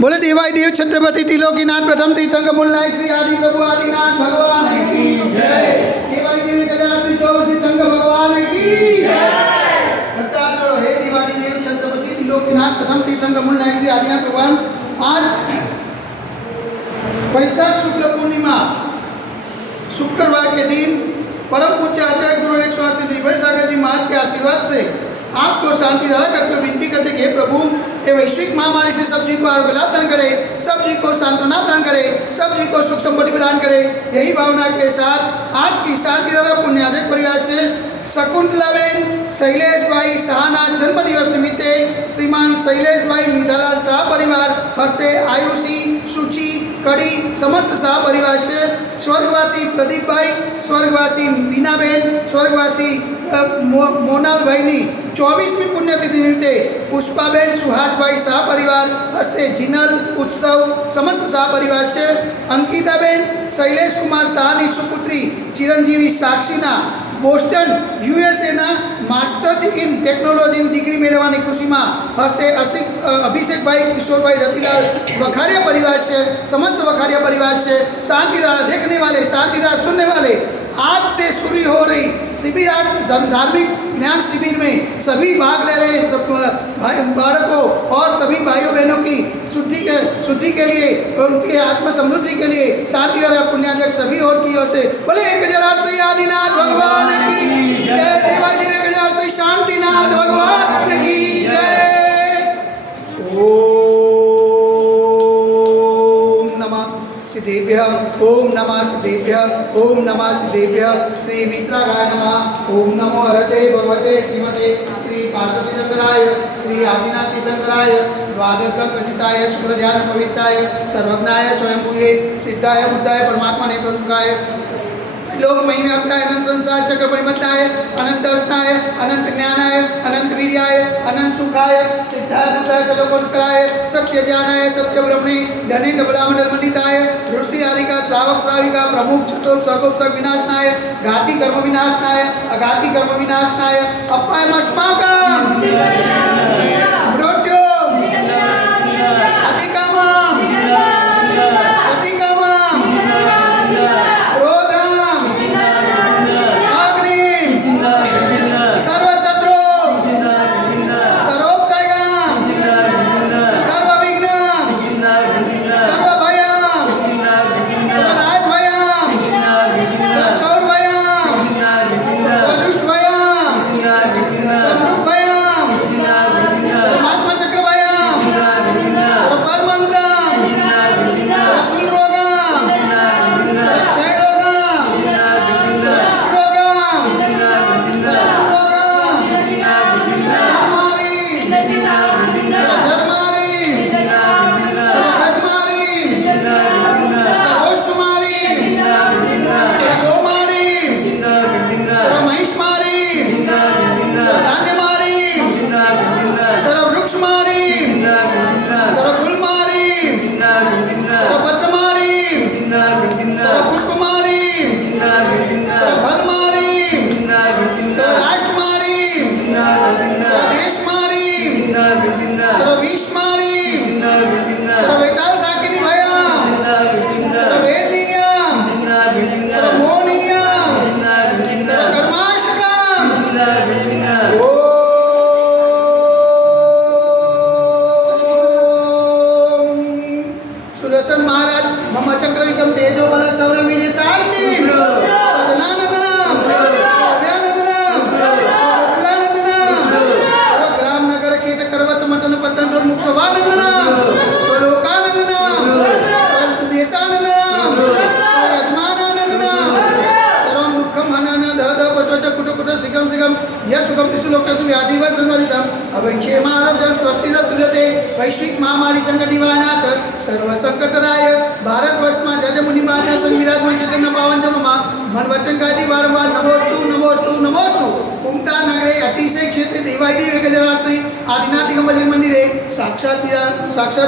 बोले देवाई देव छत्रपति त्रिलोकीनाथ प्रथम तीर्थंकर मूलनायक श्री आदि प्रभु आदिनाथ भगवान की जय। देवाई देव 1024 तीर्थंकर भगवान की जय। हे देवाई देव छत्रपति त्रिलोकीनाथ प्रथम तीर्थंकर मूलनायक श्री आदिनाथ भगवान, आज वैशाख शुक्ल पूर्णिमा शुक्रवार के दिन परम पूज्य आचार्य गुरु 180 निर्भय सागर जी महाराज के आशीर्वाद से आपको शांति दाता करते हुए विनती करते कि हे प्रभु, ये वैश्विक महामारी से सब जी को आरोग्य लाभ प्रदान करे, सब जी को सांत्वना प्रदान करे, सब जी को सुख संपत्ति प्रदान करे। यही भावना के साथ आज की शांति दाता पुण्याजक परिवार से शकुंतलाबेन शैलेश भाई शाहना जन्म दिवस निमित्ते श्रीमान शैलेश भाई मीठालाल शाह परिवार हस्ते आयुषी सूची कड़ी समस्त शाह परिवार से स्वर्गवासी प्रदीप भाई, स्वर्गवासी बीनाबेन, स्वर्गवासी मोनाल भाई 24મી पुण्यतिथि निमित्ते पुष्पाबेन सुहास भाई शाह परिवार हस्ते जिनल उत्सव समस्त शाह परिवार से अंकिताबेन शैलेश कुमार शाहनी सुपुत्री चिरंजीवी साक्षीना બોસ્ટન યુએસએના માસ્ટર ઇન ટેકનોલોજી ડિગ્રી મેળવવાની ખુશીમાં હસ્તે અભિષેકભાઈ કિશોરભાઈ રતિલાલ વખારિયા परिवार से समस्त वखारिया परिवार से शांतिधारा देखने वाले, शांतिधारा सुनने वाले, आज से शुरू हो रही शिविर, धार्मिक ज्ञान शिविर में सभी भाग ले रहे बालकों और सभी भाइयों बहनों की शुद्धि के लिए और उनकी आत्म समृद्धि के लिए शांति और पुण्याजक सभी और की ओर से बोले 1008 से आदिनाथ भगवान की जय। देवाई देव 1008 से शांतिनाथ भगवान की जय। ओम नमः सिद्धेभ्यः, ओम नमः सिद्धेभ्यः, ओम नमः सिद्धेभ्यः। श्री मित्रागाय नमः। ओम नमो हरते भगवते श्रीमते श्री पार्श्व तीर्थंकराय श्री आदिनाथ तीर्थंकराय द्वादशगम प्रसिद्धाय शुक्ल ध्यान पवित्राय सर्वज्ञाय स्वयंभूये सिद्धाय बुद्धाय परमात्मा ने प्रमुखाय लोक महीने व्याप्ताय अनंत संसार चक्र परिमत्ताय अनंत दर्शनाय अनंत ज्ञानाय अनंत वीर्याय अनंत सुखाय सिद्धाय बुद्धाय कलोकोत्कराय सत्य ज्ञानाय सत्य ब्रह्मणे धने डबलामंडल मंडिताय ऋषि आदिका श्रावक श्राविका प्रमुख चतुर्थ सगोपसक विनाशनाय घाती कर्म विनाशनाय अघाती कर्म विनाशनाय अपाय अस्माकं मृत्युम अतिकामं प्रतिकामं सुदर्शन महाराज मम चक्रविक्रम तेजो बल सौरवीर्य शांति ग्राम नगर कीट करवट मटन पतन मुक्षवानंदनाम लोकानंदनाम देशानंदनाम यजमानानंदनाम सर्वं दुःखम हनन दद पशवच कुट कुट सिगम सिगम यशुगम तिसुलोकसु व्याधिवत् संवदितम अवैक्षेमारोग्यं स्वस्ति न स्तुल्यते। वैश्विक महामारी संकट निवारणार्थ सर्व संकटराय भारतवर्ष में जज मुनि महाराज संग विराजमान चैतन्य पावन जन्म मन वचन काटी वारंवार नमोस्तु नमोस्तु नमोस्तु। कुमटा नगरे अतिशय क्षेत्र देवाई देव 1008 से आदिनाथ दिगंबर मंदिरे साक्षात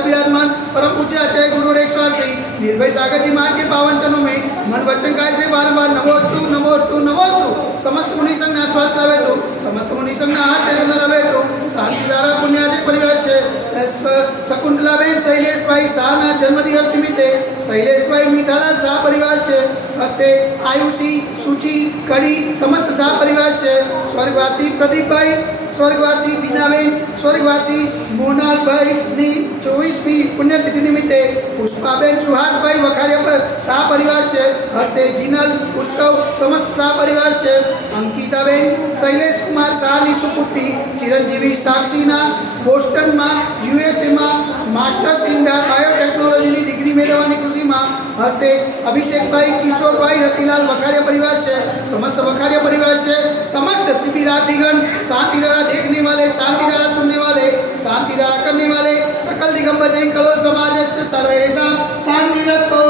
विराजमान परम पूज्य आचार्य गुरु 108 से निर्भय सागर जी महाराज के पावन चरणों में मन वचन काय से बारंबार नमोस्तु नमोस्तु नमोस्तु। समस्त मुनि संघ आश्वास लावे तो समस्त मुनि संघ आचरण लावे तो શાંતિધારા પુણ્યાજક પરિવાર છે શકુંતલાબેન શૈલેષભાઈ શાહના જન્મદિવસ નિમિત્તે શૈલેષભાઈ મીઠાલાલ શાહ પરિવાર છે હસ્તે આયુષી સૂચિ કડી સમસ્ત શાહ પરિવાર છે સ્વર્ગવાસી પ્રદીપભાઈ સ્વર્ગવાસી બીનાબેન સ્વર્ગવાસી મોનાલભાઈની 24મી પુણ્યતિથિ નિમિત્તે પુષ્પાબેન સુહાસભાઈ વખારિયા પર શાહ પરિવાર છે હસ્તે જીનલ ઉત્સવ સમસ્ત શાહ પરિવાર છે અંકિતાબેન શૈલેષ કુમાર શાહની સુપુત્રી ચિરંજીવી સાક્ષીના બોસ્ટનમાં યુએસએમાં માસ્ટર્સ ઇન બાયોટેકનોલોજીની ડિગ્રી મેળવવાની ખુશીમાં હસ્તે અભિષેકભાઈ કિશોરભાઈ રતિલાલ વખારિયા પરિવાર છે समस्त वखारिया परिवार से समस्त शिबिरार्थीगण शांतिधारा देखने वाले शांतिधारा सुनने वाले शांतिधारा करने वाले सकल दिगंबर जैन कलो समाज से सर्वेशा शांतिरस्तो